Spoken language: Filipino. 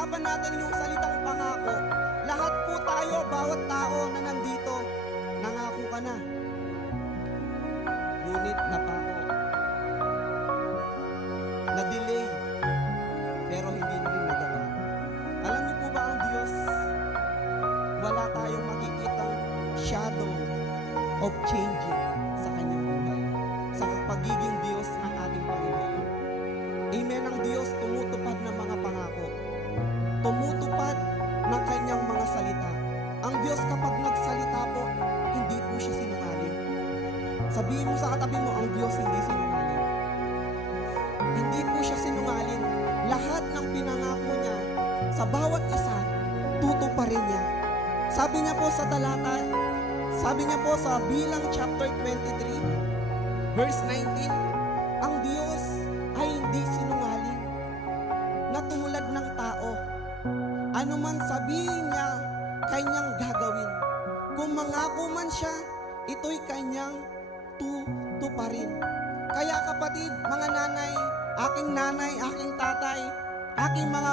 pag-uusapan natin yung salitang pangako, lahat po tayo, bawat tao na nandito, nangako ka na. Ngunit napako. Na-delay. Pero hindi na rin nagawa. Alam niyo po ba ang Diyos? Wala tayong makikitang shadow of changing sa kanyang buhay. Sa pagiging Diyos ng ating Panginoon. Amen. Ang Diyos tumutupad ng mga pangako. Tumutupad ng kanyang mga salita. Ang Diyos kapag nagsalita po, hindi po siya sinungaling. Sabihin mo sa katabi mo, ang Diyos hindi sinungaling. Hindi po siya sinungaling. Lahat ng pinangako niya, sa bawat isa, tutuparin niya. Sabi niya po sa talata, sabi niya po sa Bilang chapter 23, verse 19, ang Diyos ay hindi sinungaling na tulad ng tao. Ano man sabihin niya, kanyang gagawin. Kung mangako man siya, ito'y kanyang tutuparin. Kaya kapatid, mga nanay, aking tatay, aking mga